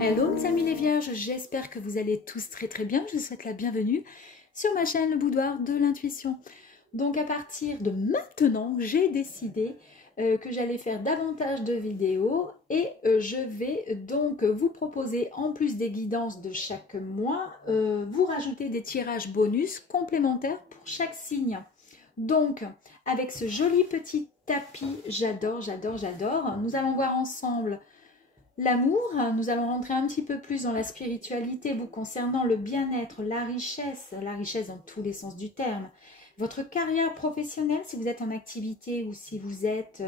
Hello mes amis les vierges, j'espère que vous allez tous très bien. Je vous souhaite la bienvenue sur ma chaîne Le Boudoir de l'Intuition. Donc à partir de maintenant, j'ai décidé que j'allais faire davantage de vidéos et je vais donc vous proposer, en plus des guidances de chaque mois, vous rajouter des tirages bonus complémentaires pour chaque signe. Donc avec ce joli petit tapis, j'adore, nous allons voir ensemble l'amour. Nous allons rentrer un petit peu plus dans la spiritualité vous concernant, le bien-être, la richesse dans tous les sens du terme, votre carrière professionnelle si vous êtes en activité ou si vous êtes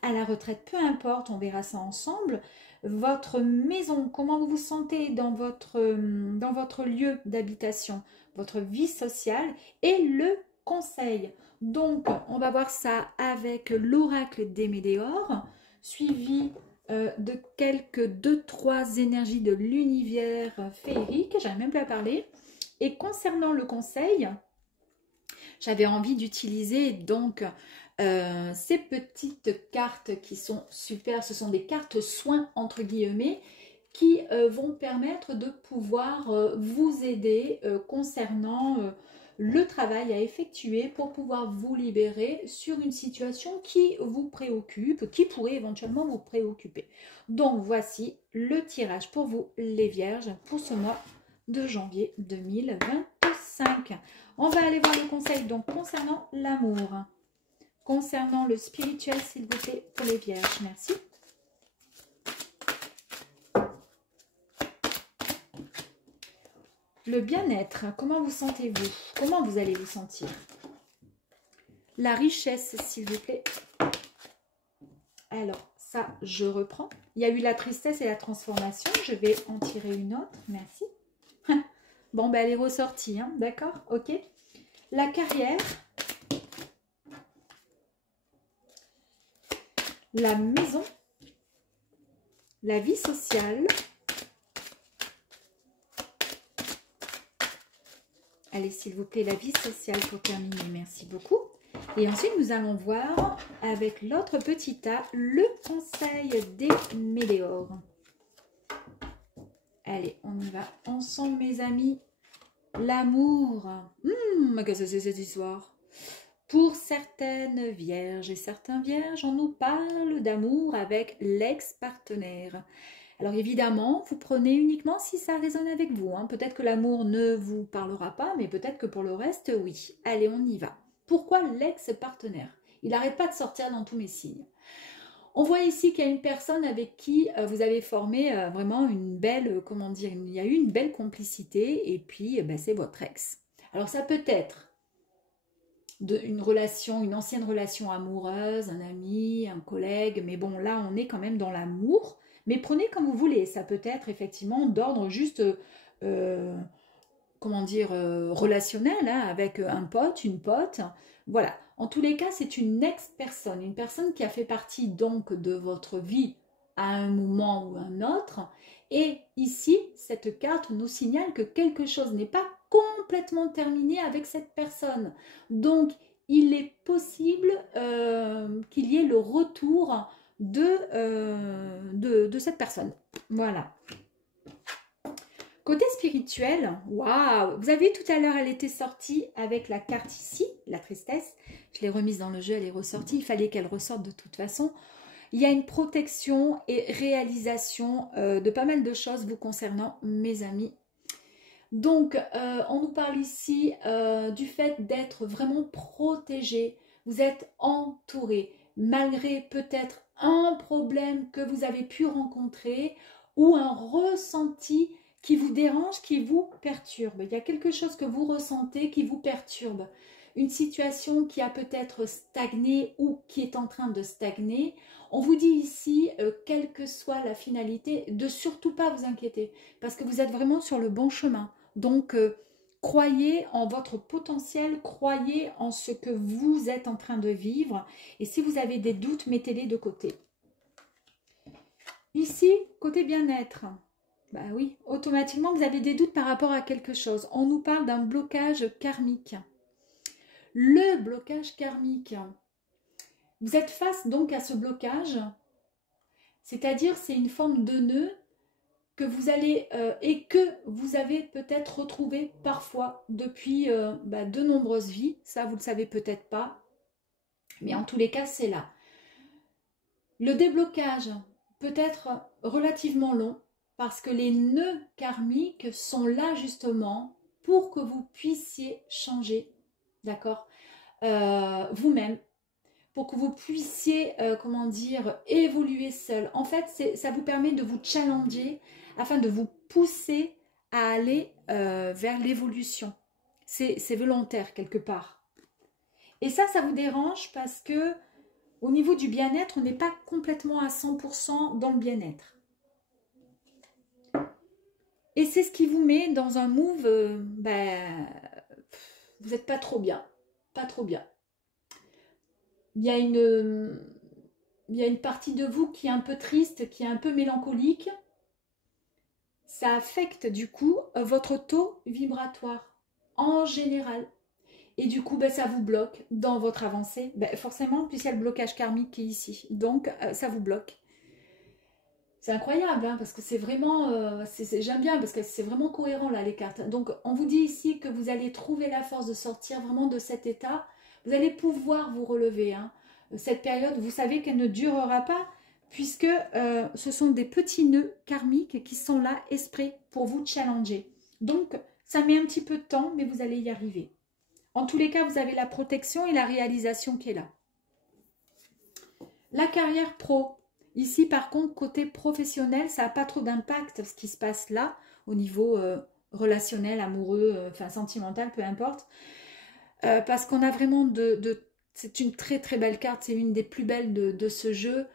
à la retraite, peu importe, on verra ça ensemble. Votre maison, comment vous vous sentez dans votre lieu d'habitation, votre vie sociale et le conseil. Donc, on va voir ça avec l'oracle des Médéors, suivi de quelques 2-3 énergies de l'univers féerique, j'avais même pas parlé. Et concernant le conseil, j'avais envie d'utiliser donc ces petites cartes qui sont super, ce sont des cartes soins entre guillemets, qui vont permettre de pouvoir vous aider concernant le travail à effectuer pour pouvoir vous libérer sur une situation qui vous préoccupe, qui pourrait éventuellement vous préoccuper. Donc voici le tirage pour vous les vierges pour ce mois de janvier 2025. On va aller voir le conseil donc concernant l'amour, concernant le spirituel s'il vous plaît pour les vierges, merci. Le bien-être, comment vous sentez-vous? Comment vous allez vous sentir? La richesse, s'il vous plaît. Alors, ça, je reprends. Il y a eu la tristesse et la transformation. Je vais en tirer une autre. Merci. Bon, ben, elle est ressortie, hein, d'accord? Ok. La carrière. La maison. La vie sociale. Allez, s'il vous plaît, la vie sociale pour terminer. Merci beaucoup. Et ensuite, nous allons voir avec l'autre petit tas le conseil des Médéors. Allez, on y va ensemble, mes amis. L'amour. Qu'est-ce que c'est cette histoire? Pour certaines vierges et certains vierges, on nous parle d'amour avec l'ex-partenaire. Alors évidemment, vous prenez uniquement si ça résonne avec vous. Hein. Peut-être que l'amour ne vous parlera pas, mais peut-être que pour le reste, oui. Allez, on y va. Pourquoi l'ex-partenaire? Il n'arrête pas de sortir dans tous mes signes. On voit ici qu'il y a une personne avec qui vous avez formé vraiment une belle, comment dire, il y a eu une belle complicité et puis c'est votre ex. Alors ça peut être une relation, une ancienne relation amoureuse, un ami, un collègue, mais bon là on est quand même dans l'amour. Mais prenez comme vous voulez, ça peut être effectivement d'ordre juste, comment dire, relationnel, hein, avec un pote, une pote. Voilà, en tous les cas, c'est une ex-personne, une personne qui a fait partie donc de votre vie à un moment ou un autre. Et ici, cette carte nous signale que quelque chose n'est pas complètement terminé avec cette personne. Donc, il est possible qu'il y ait le retour de cette personne. Voilà. Côté spirituel, waouh! Vous avez vu tout à l'heure, elle était sortie avec la carte ici, la tristesse. Je l'ai remise dans le jeu, elle est ressortie. Il fallait qu'elle ressorte de toute façon. Il y a une protection et réalisation de pas mal de choses vous concernant, mes amis. Donc, on nous parle ici du fait d'être vraiment protégé. Vous êtes entouré, malgré peut-être un problème que vous avez pu rencontrer ou un ressenti qui vous dérange, qui vous perturbe. Il y a quelque chose que vous ressentez qui vous perturbe. Une situation qui a peut-être stagné ou qui est en train de stagner. On vous dit ici, quelle que soit la finalité, de surtout pas vous inquiéter parce que vous êtes vraiment sur le bon chemin. Donc, croyez en votre potentiel, croyez en ce que vous êtes en train de vivre. Et si vous avez des doutes, mettez-les de côté. Ici, côté bien-être, bah oui, automatiquement, vous avez des doutes par rapport à quelque chose. On nous parle d'un blocage karmique. Le blocage karmique. Vous êtes face donc à ce blocage, c'est-à-dire c'est une forme de nœud que vous allez et que vous avez peut-être retrouvé parfois depuis de nombreuses vies. Ça, vous ne le savez peut-être pas, mais en tous les cas, c'est là. Le déblocage peut être relativement long parce que les nœuds karmiques sont là justement pour que vous puissiez changer, d'accord, vous-même, pour que vous puissiez, comment dire, évoluer seul. En fait, ça vous permet de vous challenger afin de vous pousser à aller vers l'évolution. C'est volontaire quelque part. Et ça vous dérange parce que au niveau du bien-être, on n'est pas complètement à 100% dans le bien-être. Et c'est ce qui vous met dans un move, vous n'êtes pas trop bien. Pas trop bien. Il y a une partie de vous qui est un peu triste, qui est un peu mélancolique. Ça affecte du coup votre taux vibratoire en général. Et du coup, ça vous bloque dans votre avancée. Forcément, puisqu'il y a le blocage karmique qui est ici. Donc, ça vous bloque. C'est incroyable, hein, parce que c'est vraiment... j'aime bien, parce que c'est vraiment cohérent, là, les cartes. Donc, on vous dit ici que vous allez trouver la force de sortir vraiment de cet état. Vous allez pouvoir vous relever. Hein. Cette période, vous savez qu'elle ne durera pas, puisque ce sont des petits nœuds karmiques qui sont là, exprès, pour vous challenger. Donc, ça met un petit peu de temps, mais vous allez y arriver. En tous les cas, vous avez la protection et la réalisation qui est là. La carrière pro. Ici, par contre, côté professionnel, ça n'a pas trop d'impact ce qui se passe là, au niveau relationnel, amoureux, sentimental, peu importe. Parce qu'on a vraiment c'est une très très belle carte, c'est une des plus belles de ce jeu.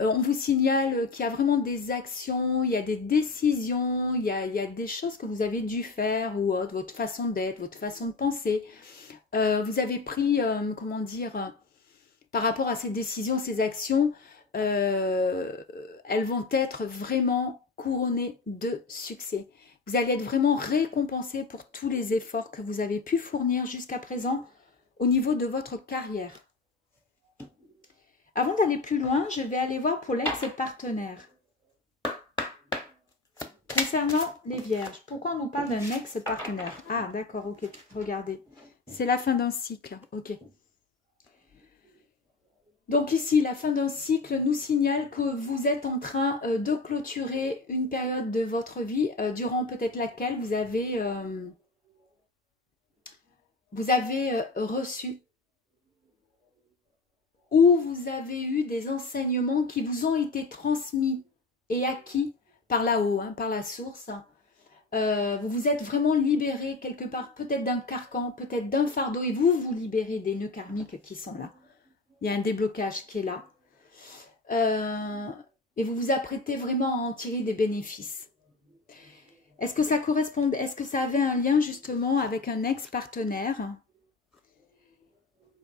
On vous signale qu'il y a vraiment des actions, il y a des décisions, il y a des choses que vous avez dû faire ou autre, votre façon d'être, votre façon de penser. Vous avez pris, comment dire, par rapport à ces décisions, ces actions, elles vont être vraiment couronnées de succès. Vous allez être vraiment récompensé pour tous les efforts que vous avez pu fournir jusqu'à présent au niveau de votre carrière. Avant d'aller plus loin, je vais aller voir pour l'ex-partenaire. Concernant les vierges, pourquoi on nous parle d'un ex-partenaire? Ah, d'accord, ok, regardez. C'est la fin d'un cycle, ok. Donc ici, la fin d'un cycle nous signale que vous êtes en train de clôturer une période de votre vie durant peut-être laquelle vous avez reçu ou vous avez eu des enseignements qui vous ont été transmis et acquis par là-haut, hein, par la source. Vous vous êtes vraiment libéré quelque part, peut-être d'un carcan, peut-être d'un fardeau, et vous vous libérez des nœuds karmiques qui sont là. Il y a un déblocage qui est là. Et vous vous apprêtez vraiment à en tirer des bénéfices. Est-ce que ça correspond, est-ce que ça avait un lien justement avec un ex-partenaire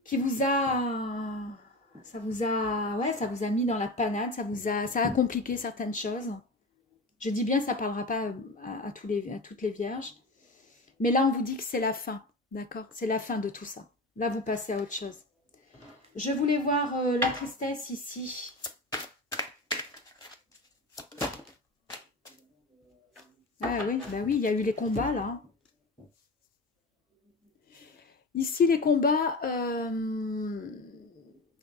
qui vous a... ça vous a mis dans la panade, ça a compliqué certaines choses. Je dis bien, ça ne parlera pas à toutes les vierges. Mais là, on vous dit que c'est la fin, d'accord? C'est la fin de tout ça. Là, vous passez à autre chose. Je voulais voir la tristesse ici. Ah oui, bah oui, il y a eu les combats là. Ici, les combats,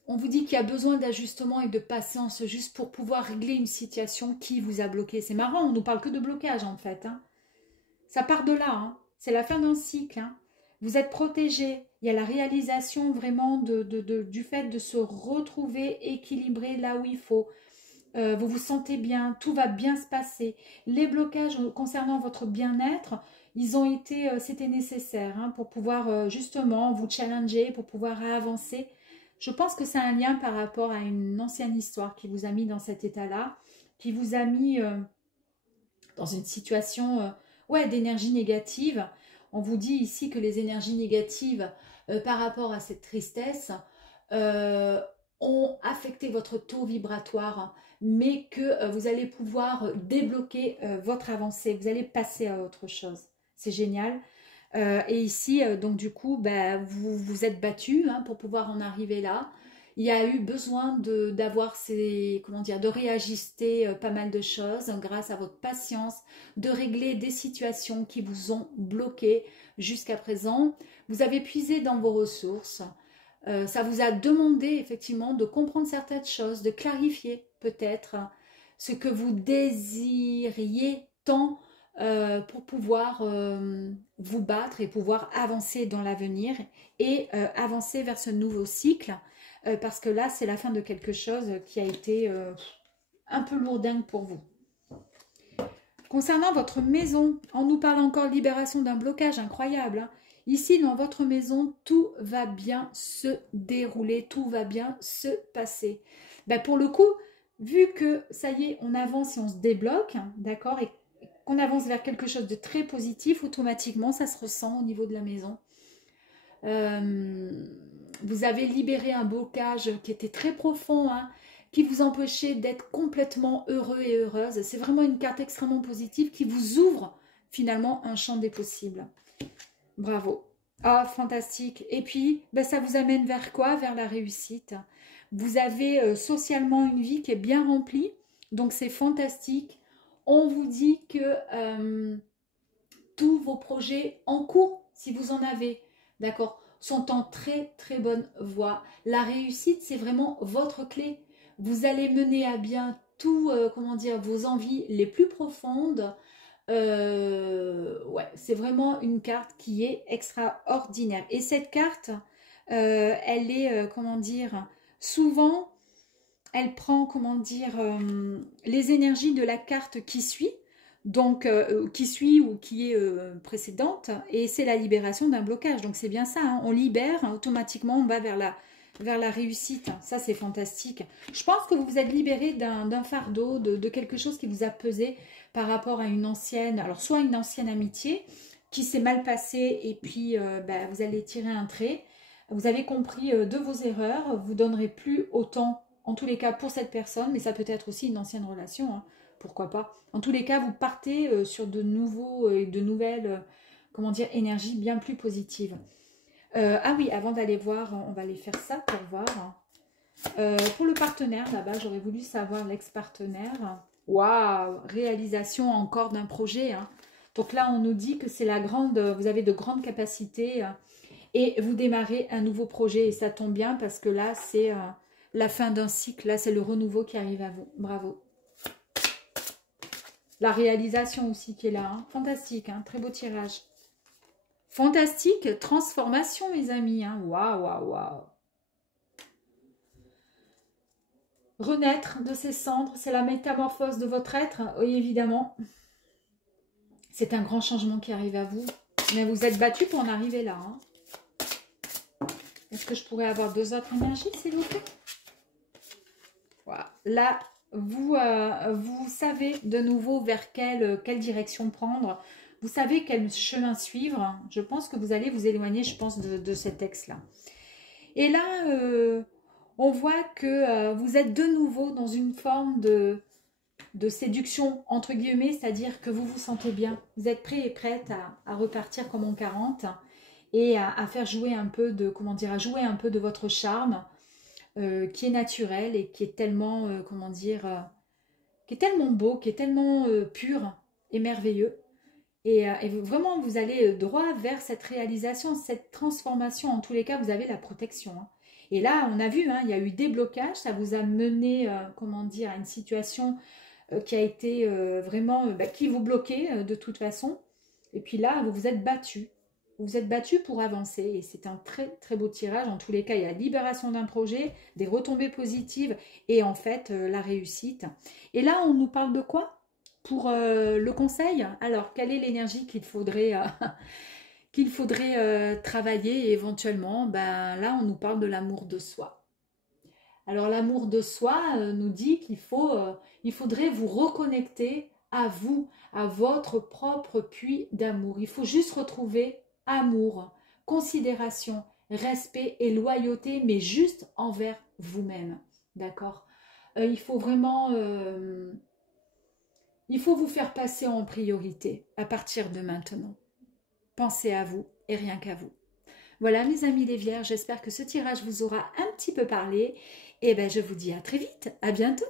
on vous dit qu'il y a besoin d'ajustement et de patience juste pour pouvoir régler une situation qui vous a bloqué. C'est marrant, on ne nous parle que de blocage en fait. Hein. Ça part de là, hein. C'est la fin d'un cycle. Hein. Vous êtes protégé. Il y a la réalisation vraiment du fait de se retrouver équilibré là où il faut. Vous vous sentez bien, tout va bien se passer. Les blocages concernant votre bien-être, ils ont été, c'était nécessaire hein, pour pouvoir justement vous challenger, pour pouvoir avancer. Je pense que c'est un lien par rapport à une ancienne histoire qui vous a mis dans cet état-là, qui vous a mis dans une situation d'énergie négative. On vous dit ici que les énergies négatives par rapport à cette tristesse ont affecté votre taux vibratoire, mais que vous allez pouvoir débloquer votre avancée. Vous allez passer à autre chose. C'est génial. Et ici, donc du coup, vous vous êtes battu hein, pour pouvoir en arriver là. il y a eu besoin d'avoir ces, comment dire, de réajuster pas mal de choses grâce à votre patience, de régler des situations qui vous ont bloqué jusqu'à présent. Vous avez puisé dans vos ressources. Ça vous a demandé effectivement de comprendre certaines choses, de clarifier peut-être ce que vous désiriez tant pour pouvoir vous battre et pouvoir avancer dans l'avenir et avancer vers ce nouveau cycle. Parce que là, c'est la fin de quelque chose qui a été un peu lourdingue pour vous. Concernant votre maison, on nous parle encore de libération d'un blocage incroyable. Hein. Ici, dans votre maison, tout va bien se dérouler, tout va bien se passer. Ben, pour le coup, vu que ça y est, on avance et on se débloque, hein, d'accord, et qu'on avance vers quelque chose de très positif, automatiquement, ça se ressent au niveau de la maison. Vous avez libéré un blocage qui était très profond, hein, qui vous empêchait d'être complètement heureux et heureuse. C'est vraiment une carte extrêmement positive qui vous ouvre finalement un champ des possibles. Bravo. Ah, fantastique. Et puis, ben, ça vous amène vers quoi? Vers la réussite. Vous avez socialement une vie qui est bien remplie, donc c'est fantastique. On vous dit que tous vos projets en cours, si vous en avez, d'accord, sont en très très bonne voie. La réussite, c'est vraiment votre clé. Vous allez mener à bien tout, comment dire, vos envies les plus profondes. Ouais, c'est vraiment une carte qui est extraordinaire. Et cette carte, elle est, comment dire, souvent, elle prend, comment dire, les énergies de la carte qui suit. Donc, qui suit ou qui est précédente, et c'est la libération d'un blocage. Donc, c'est bien ça, hein, on libère, hein, automatiquement, on va vers la réussite. Ça, c'est fantastique. Je pense que vous vous êtes libéré d'un fardeau, de quelque chose qui vous a pesé par rapport à une ancienne, alors soit une ancienne amitié qui s'est mal passée, et puis bah, vous allez tirer un trait. Vous avez compris de vos erreurs, vous ne donnerez plus autant, en tous les cas, pour cette personne, mais ça peut être aussi une ancienne relation, hein. Pourquoi pas. En tous les cas, vous partez sur de nouveaux et de nouvelles, comment dire, énergies bien plus positives. Ah oui, avant d'aller voir, on va aller faire ça pour voir. Pour le partenaire, là-bas, j'aurais voulu savoir l'ex-partenaire. Waouh, réalisation encore d'un projet. Hein. Donc là, on nous dit que c'est la grande, vous avez de grandes capacités et vous démarrez un nouveau projet. Et ça tombe bien parce que là, c'est la fin d'un cycle. Là, c'est le renouveau qui arrive à vous. Bravo. La réalisation aussi qui est là. Hein. Fantastique, hein. Très beau tirage. Fantastique transformation, mes amis. Hein. Waouh, waouh, waouh. Renaître de ses cendres, c'est la métamorphose de votre être. Oui, évidemment. C'est un grand changement qui arrive à vous. Mais vous êtes battu pour en arriver là. Hein. Est-ce que je pourrais avoir 2 autres énergies, s'il vous plaît? Voilà. Là, vous savez de nouveau vers quelle direction prendre. Vous savez quel chemin suivre. Je pense que vous allez vous éloigner, je pense, de cet ex-là. Et là, on voit que vous êtes de nouveau dans une forme de séduction, entre guillemets, c'est-à-dire que vous vous sentez bien. Vous êtes prêt et prête à repartir comme en 40 et à faire jouer un peu de, comment dire, à jouer un peu de votre charme qui est naturel et qui est tellement, comment dire, qui est tellement beau, qui est tellement pur et merveilleux. Et vraiment, vous allez droit vers cette réalisation, cette transformation. En tous les cas, vous avez la protection. Hein. Et là, on a vu, hein, il y a eu des blocages. Ça vous a mené, comment dire, à une situation qui a été vraiment, qui vous bloquait de toute façon. Et puis là, vous vous êtes battu. Vous vous êtes battu pour avancer. Et c'est un très, très beau tirage. En tous les cas, il y a la libération d'un projet, des retombées positives et en fait, la réussite. Et là, on nous parle de quoi ? Pour le conseil, alors quelle est l'énergie qu'il faudrait, travailler éventuellement? Ben, là, on nous parle de l'amour de soi. Alors l'amour de soi nous dit qu'il faudrait vous reconnecter à vous, à votre propre puits d'amour. Il faut juste retrouver amour, considération, respect et loyauté, mais juste envers vous-même. D'accord? Il faut vraiment... il faut vous faire passer en priorité à partir de maintenant. Pensez à vous et rien qu'à vous. Voilà mes amis les vierges, j'espère que ce tirage vous aura un petit peu parlé. Et ben je vous dis à très vite, à bientôt.